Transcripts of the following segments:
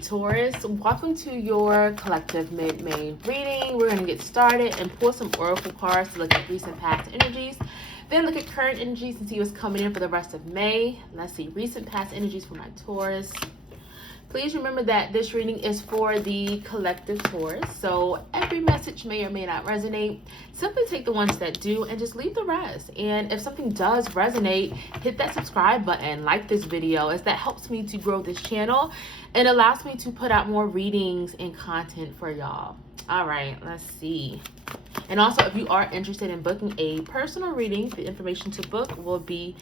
right, Taurus, welcome to your collective mid-May reading. We're going to get started and pull some oracle cards to look at recent past energies, then look at current energies and see what's coming in for the rest of May. Let's see recent past energies for my Taurus. Please remember that this reading is for the collective Taurus, so every message may or may not resonate. Simply take the ones that do and just leave the rest. And if something does resonate, hit that subscribe button, like this video, as that helps me to grow this channel and allows me to put out more readings and content for y'all. All right, let's see. And also, if you are interested in booking a personal reading, the information to book will be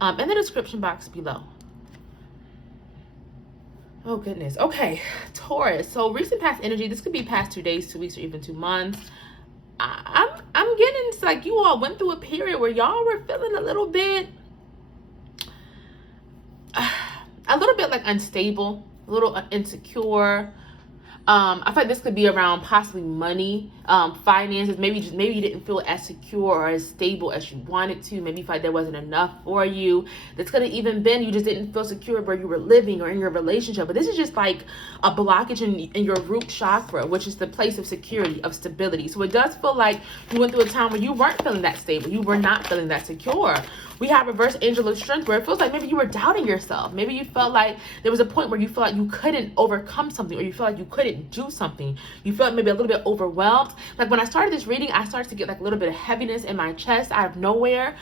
in the description box below. Oh goodness. Okay, Taurus. So recent past energy. This could be past 2 days, 2 weeks, or even 2 months. I'm getting, it's like you all went through a period where y'all were feeling a little bit like unstable, a little insecure. I feel like this could be around possibly money, finances. Maybe you didn't feel as secure or as stable as you wanted to. Maybe you felt like there wasn't enough for you. This could have even been you just didn't feel secure where you were living or in your relationship. But this is just like a blockage in your root chakra, which is the place of security, of stability. So it does feel like you went through a time where you weren't feeling that stable. You were not feeling that secure. We have reverse angel of strength, where it feels like maybe you were doubting yourself. Maybe you felt like there was a point where you felt like you couldn't overcome something, or you felt like you couldn't do something. You felt maybe a little bit overwhelmed. Like when I started this reading, I started to get like a little bit of heaviness in my chest out of nowhere.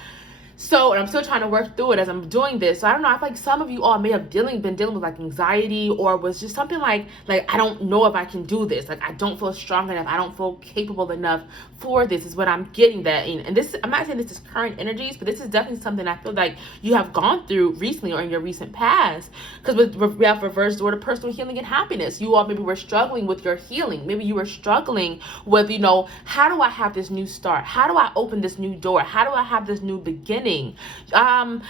So, and I'm still trying to work through it as I'm doing this. So I don't know, I feel like some of you all may have been dealing with like anxiety, or was just something like I don't know if I can do this. Like I don't feel strong enough. I don't feel capable enough for this, is what I'm getting that in. And this, I'm not saying this is current energies, but this is definitely something I feel like you have gone through recently or in your recent past. Because we have reversed order, personal healing and happiness. You all maybe were struggling with your healing. Maybe you were struggling with, you know, how do I have this new start? How do I open this new door? How do I have this new beginning? And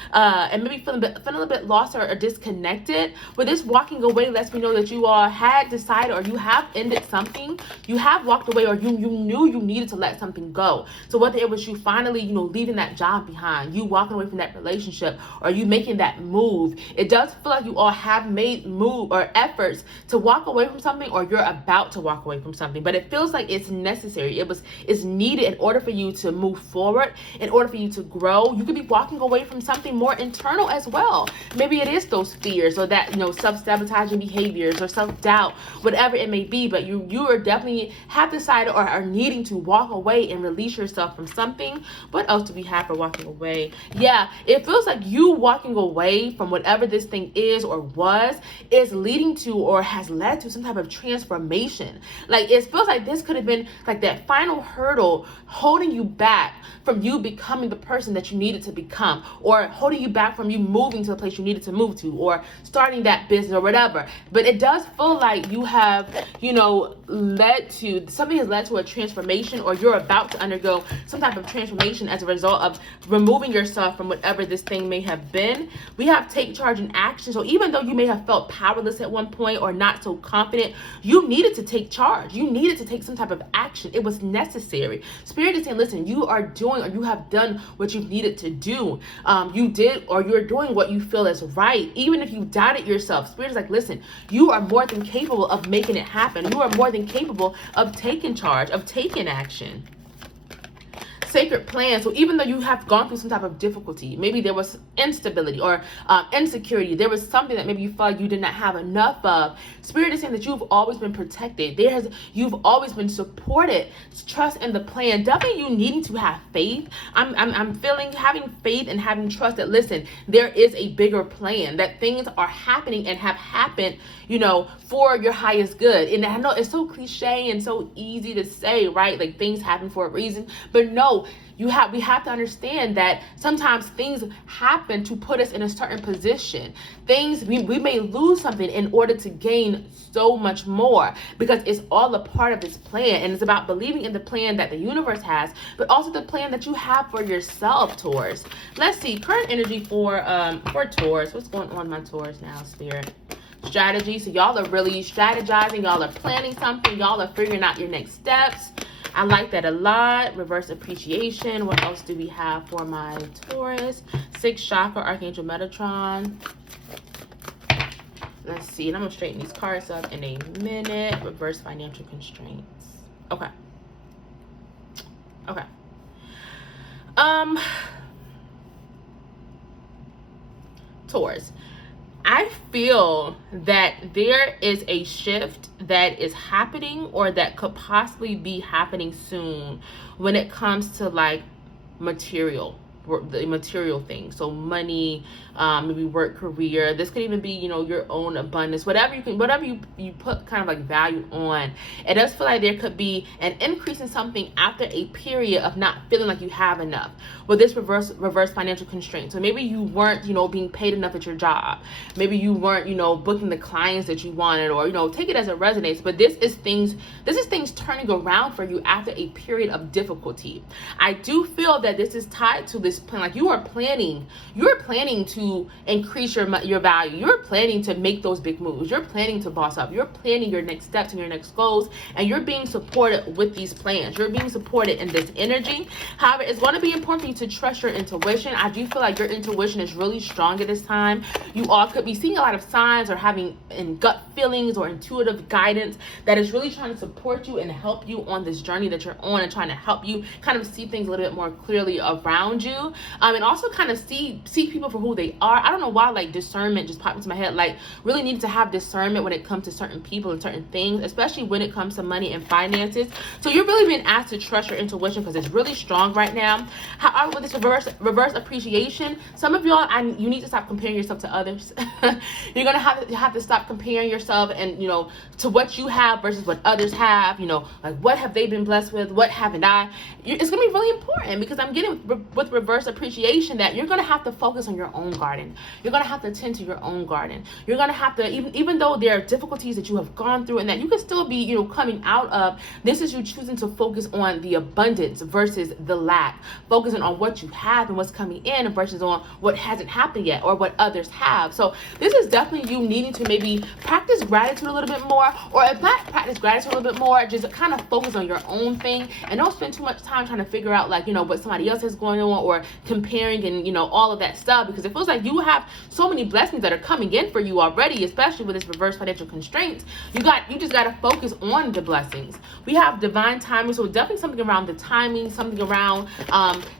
maybe feeling a little bit lost or disconnected. But this walking away lets me know that you all had decided, or you have ended something. You have walked away, or you knew you needed to let something go. So whether it was you finally, you know, leaving that job behind, you walking away from that relationship, or you making that move, it does feel like you all have made move or efforts to walk away from something, or you're about to walk away from something. But it feels like it's necessary. It's needed in order for you to move forward, in order for you to grow. You could be walking away from something more internal as well. Maybe it is those fears, or that, you know, self-sabotaging behaviors, or self-doubt, whatever it may be. But you are definitely have decided or are needing to walk away and release yourself from something. What else do we have for walking away? Yeah, it feels like you walking away from whatever this thing is or was is leading to, or has led to, some type of transformation. Like it feels like this could have been like that final hurdle holding you back from you becoming the person that you needed to become, or holding you back from you moving to the place you needed to move to, or starting that business or whatever. But it does feel like you have, you know, something has led to a transformation, or you're about to undergo some type of transformation as a result of removing yourself from whatever this thing may have been. We have take charge and action. So even though you may have felt powerless at one point or not so confident, you needed to take charge. You needed to take some type of action. It was necessary. Spirit is saying, listen, you are doing, or you have done what you needed to do. You did, or you're doing what you feel is right. Even if you doubted yourself, Spirit is like, listen, you are more than capable of making it happen. You are more than capable of taking charge, of taking action. Sacred plan. So even though you have gone through some type of difficulty, maybe there was instability or insecurity, there was something that maybe you felt like you did not have enough of, Spirit is saying that you've always been protected. You've always been supported. Trust in the plan. Definitely you needing to have faith. I'm feeling having faith and having trust that, listen, there is a bigger plan, that things are happening and have happened, you know, for your highest good. And I know it's so cliche and so easy to say, right? Like things happen for a reason, but no, we have to understand that sometimes things happen to put us in a certain position. We may lose something in order to gain so much more, because it's all a part of this plan. And it's about believing in the plan that the universe has, but also the plan that you have for yourself, Taurus. Let's see current energy for Taurus. What's going on, my Taurus now, Spirit? Strategy. So y'all are really strategizing. Y'all are planning something. Y'all are figuring out your next steps. I like that a lot. Reverse appreciation. What else do we have for my Taurus? 6th chakra, Archangel Metatron. Let's see. And I'm going to straighten these cards up in a minute. Reverse financial constraints. Okay. Okay. Taurus, I feel that there is a shift that is happening or that could possibly be happening soon when it comes to like the material things. So money, maybe work, career. This could even be, you know, your own abundance, whatever you put kind of like value on. It does feel like there could be an increase in something after a period of not feeling like you have enough with this reverse financial constraint. So maybe you weren't, you know, being paid enough at your job. Maybe you weren't, you know, booking the clients that you wanted, or, you know, take it as it resonates. But this is things turning around for you after a period of difficulty. I do feel that this is tied to this plan. Like you're planning to increase your value. You're planning to make those big moves. You're planning to boss up. You're planning your next steps and your next goals, and you're being supported with these plans. You're being supported in this energy. However, it's going to be important for you to trust your intuition. I do feel like your intuition is really strong at this time. You all could be seeing a lot of signs or having gut feelings or intuitive guidance that is really trying to support you and help you on this journey that you're on, and trying to help you kind of see things a little bit more clearly around you, and also kind of see people for who they are. I don't know why like discernment just popped into my head. Like really need to have discernment when it comes to certain people and certain things, especially when it comes to money and finances. So you're really being asked to trust your intuition because it's really strong right now. However, with this reverse appreciation, some of y'all, you need to stop comparing yourself to others. You're gonna have to stop comparing yourself and, you know, to what you have versus what others have. You know, like what have they been blessed with? What haven't I? It's gonna be really important because I'm getting with reverse appreciation that you're gonna have to focus on your own garden. You're gonna have to tend to your own garden. You're gonna have to, even though there are difficulties that you have gone through and that you can still be, you know, coming out of, this is you choosing to focus on the abundance versus the lack. Focusing on what you have and what's coming in versus on what hasn't happened yet or what others have. So this is definitely you needing to maybe practice gratitude a little bit more, or if not practice gratitude a little bit more, just kind of focus on your own thing and don't spend too much time trying to figure out like, you know, what somebody else is going on or comparing and, you know, all of that stuff, because it feels like you have so many blessings that are coming in for you already, especially with this reverse financial constraints. You just got to focus on the blessings. We have divine timing, so definitely something around the timing, something around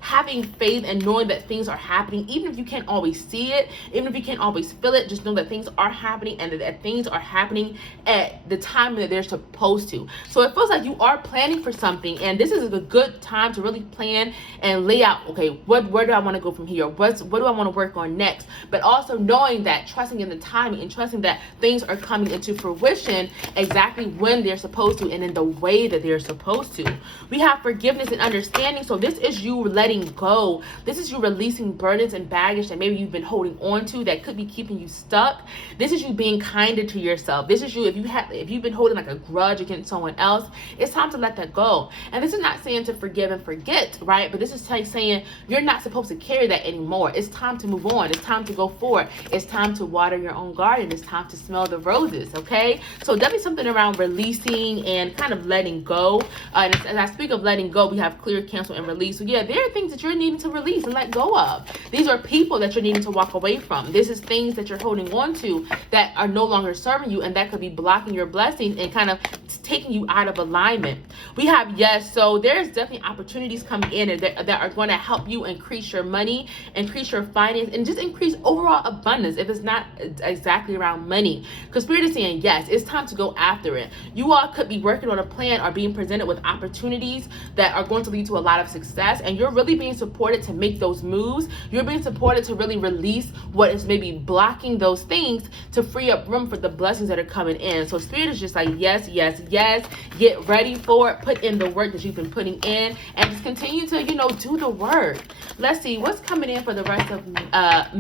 having faith and knowing that things are happening, even if you can't always see it, even if you can't always feel it, just know that things are happening and that things are happening at the time that they're supposed to. So it feels like you are planning for something, and this is a good time to really plan and lay out, okay, where do I want to go from here? What do I want to work on next? But also knowing that, trusting in the timing and trusting that things are coming into fruition exactly when they're supposed to and in the way that they're supposed to. We have forgiveness and understanding. So this is you letting go. This is you releasing burdens and baggage that maybe you've been holding on to that could be keeping you stuck. This is you being kinder to yourself. This is you, if you've been holding like a grudge against someone else, it's time to let that go. And this is not saying to forgive and forget, right? But this is saying you're not supposed to carry that anymore. It's time to move on. It's time to go forward. It's time to water your own garden. It's time to smell the roses, okay? So definitely something around releasing and kind of letting go. And as I speak of letting go, we have clear, cancel, and release. So yeah, there are things that you're needing to release and let go of. These are people that you're needing to walk away from. This is things that you're holding on to that are no longer serving you, and that could be blocking your blessings and kind of taking you out of alignment. We have yes, so there's definitely opportunities coming in that are going to help you increase your money, increase your finance, and just increase overall abundance if it's not exactly around money. Because Spirit is saying yes, it's time to go after it. You all could be working on a plan or being presented with opportunities that are going to lead to a lot of success, and you're really being supported to make those moves. You're being supported to really release what is maybe blocking those things to free up room for the blessings that are coming in. So Spirit is just like yes, yes, yes. Get ready for it. Put in the work that you've been putting in, and just continue to, you know, do the work. Let's see what's coming in for the rest of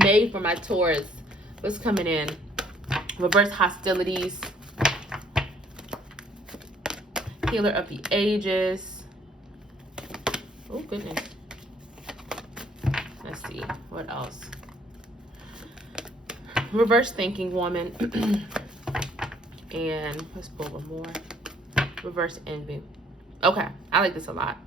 May for my Taurus. What's coming in? Reverse hostilities. Healer of the ages. Oh goodness. Let's see what else. Reverse thinking woman. And let's pull one more. Reverse envy. Okay, I like this a lot.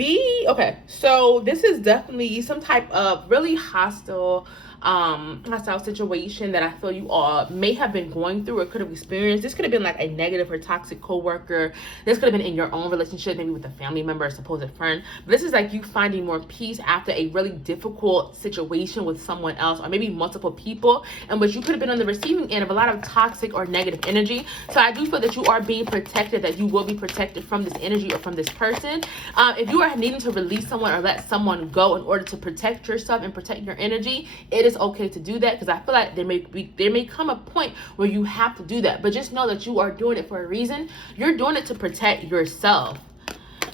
Okay, so this is definitely some type of really hostile situation that I feel you all may have been going through or could have experienced. This could have been like a negative or toxic coworker. This could have been in your own relationship, maybe with a family member or supposed friend. But this is like you finding more peace after a really difficult situation with someone else, or maybe multiple people, in which you could have been on the receiving end of a lot of toxic or negative energy. So I do feel that you are being protected, that you will be protected from this energy or from this person. If you are needing to release someone or let someone go in order to protect yourself and protect your energy, it is okay to do that, because I feel like there may come a point where you have to do that. But just know that you are doing it for a reason. You're doing it to protect yourself.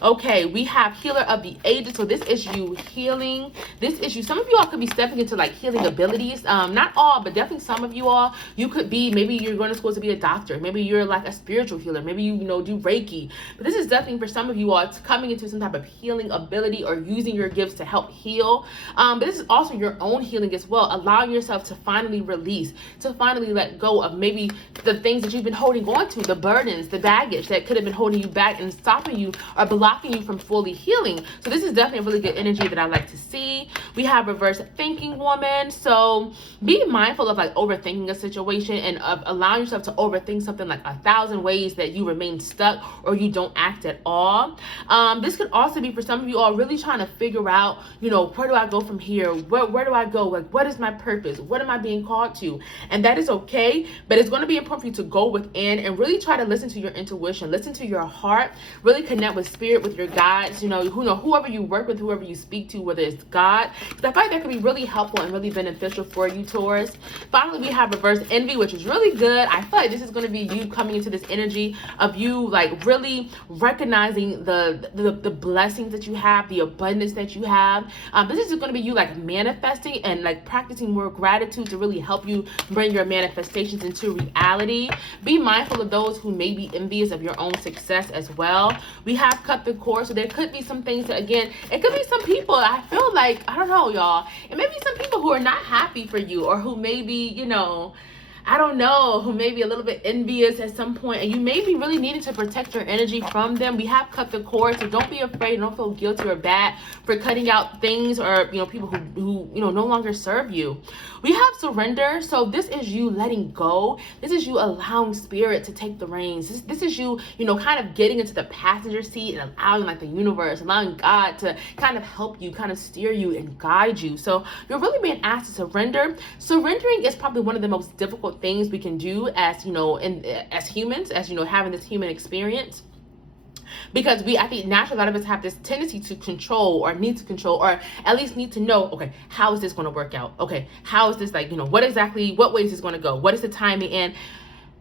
Okay, we have Healer of the Ages. So this is you healing. This is you. Some of you all could be stepping into like healing abilities. Not all, but definitely some of you all. You could be, maybe you're going to school to be a doctor. Maybe you're like a spiritual healer. Maybe you do Reiki. But this is definitely for some of you all. It's coming into some type of healing ability or using your gifts to help heal. But this is also your own healing as well. Allowing yourself to finally release, to finally let go of maybe the things that you've been holding on to, the burdens, the baggage that could have been holding you back and stopping you or blocking you from fully healing. So this is definitely a really good energy that I like to see. We have reverse thinking woman. So be mindful of like overthinking a situation and of allowing yourself to overthink something like 1,000 ways that you remain stuck or you don't act at all. This could also be for some of you all really trying to figure out, where do I go from here? Where do I go? Like, what is my purpose? What am I being called to? And that is okay, but it's going to be important for you to go within and really try to listen to your intuition, listen to your heart, really connect with spirit, with your guides, whoever you work with, whoever you speak to, whether it's God. Because I feel like that could be really helpful and really beneficial for you, Taurus. Finally, we have reverse envy, which is really good. I feel like this is going to be you coming into this energy of you like really recognizing the blessings that you have, the abundance that you have. This is going to be you like manifesting and like practicing more gratitude to really help you bring your manifestations into reality. Be mindful of those who may be envious of your own success as well. We have cut the cord, so there could be some things that, again, it could be some people, I feel like, I don't know, y'all, it may be some people who are not happy for you, or who may be, I don't know, who may be a little bit envious at some point, and you may be really needing to protect your energy from them. We have cut the cord, so don't be afraid, don't feel guilty or bad for cutting out things or people who no longer serve you. We have surrender, so this is you letting go. This is you allowing spirit to take the reins. This is you, kind of getting into the passenger seat and allowing like the universe, allowing God to kind of help you, kind of steer you and guide you. So you're really being asked to surrender. Surrendering is probably one of the most difficult things we can do as as humans, as having this human experience, because I think naturally a lot of us have this tendency to control or need to control, or at least need to know, okay, how is this going to work out? Okay, how is this what way is this going to go? What is the timing? And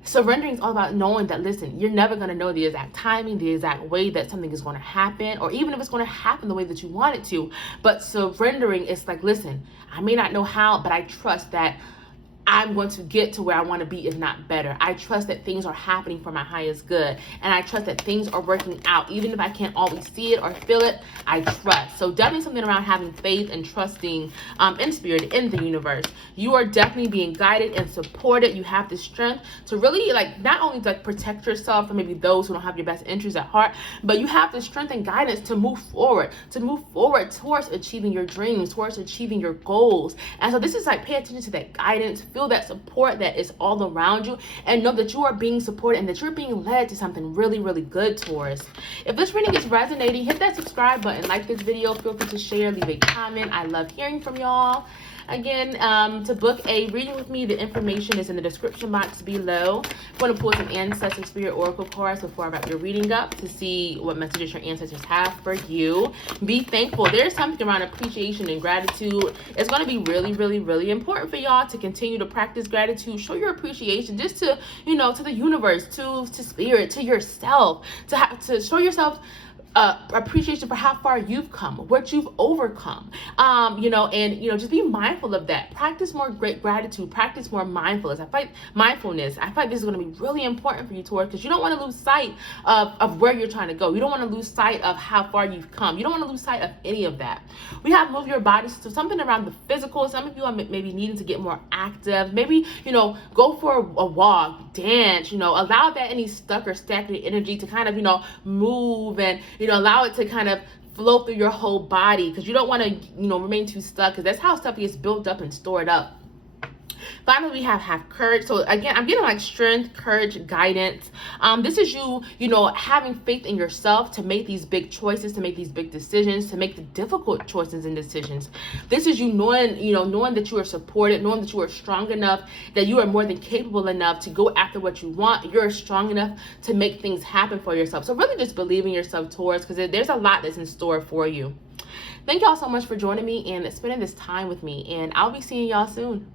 surrendering is all about knowing that, listen, you're never going to know the exact timing, the exact way that something is going to happen, or even if it's going to happen the way that you want it to. But surrendering is like, listen, I may not know how, but I trust that I'm going to get to where I want to be, if not better. I trust that things are happening for my highest good. And I trust that things are working out. Even if I can't always see it or feel it, I trust. So definitely something around having faith and trusting in spirit, in the universe. You are definitely being guided and supported. You have the strength to really not only protect yourself from maybe those who don't have your best interests at heart, but you have the strength and guidance to move forward towards achieving your dreams, towards achieving your goals. And so this is pay attention to that guidance. Feel that support that is all around you, and know that you are being supported and that you're being led to something really, really good, Taurus. If this reading is resonating, hit that subscribe button, like this video, feel free to share, leave a comment. I love hearing from y'all. Again, to book a reading with me, the information is in the description box below. I'm going to pull some Ancestor Spirit Oracle cards before I wrap your reading up to see what messages your ancestors have for you. Be thankful. There's something around appreciation and gratitude. It's going to be really, really, really important for y'all to continue to practice gratitude. Show your appreciation just to, to the universe, to spirit, to yourself, to show yourself appreciation for how far you've come, what you've overcome, just be mindful of that. Practice more great gratitude, practice more mindfulness. I feel like this is going to be really important for you, Taurus, because you don't want to lose sight of where you're trying to go. You don't want to lose sight of how far you've come. You don't want to lose sight of any of that. We have move your body, so something around the physical. Some of you are maybe needing to get more active. Maybe, go for a walk, dance, allow that any stuck or stagnant energy to kind of, move and, allow it to kind of flow through your whole body, because you don't want to, remain too stuck, because that's how stuff gets built up and stored up. Finally, we have courage. So again, I'm getting like strength, courage, guidance. This is you having faith in yourself to make these big choices, to make these big decisions, to make the difficult choices and decisions. This is you knowing that you are supported, knowing that you are strong enough, that you are more than capable enough to go after what you want. You're strong enough to make things happen for yourself. So really just believe in yourself, Taurus, because there's a lot that's in store for you. Thank y'all so much for joining me and spending this time with me, and I'll be seeing y'all soon.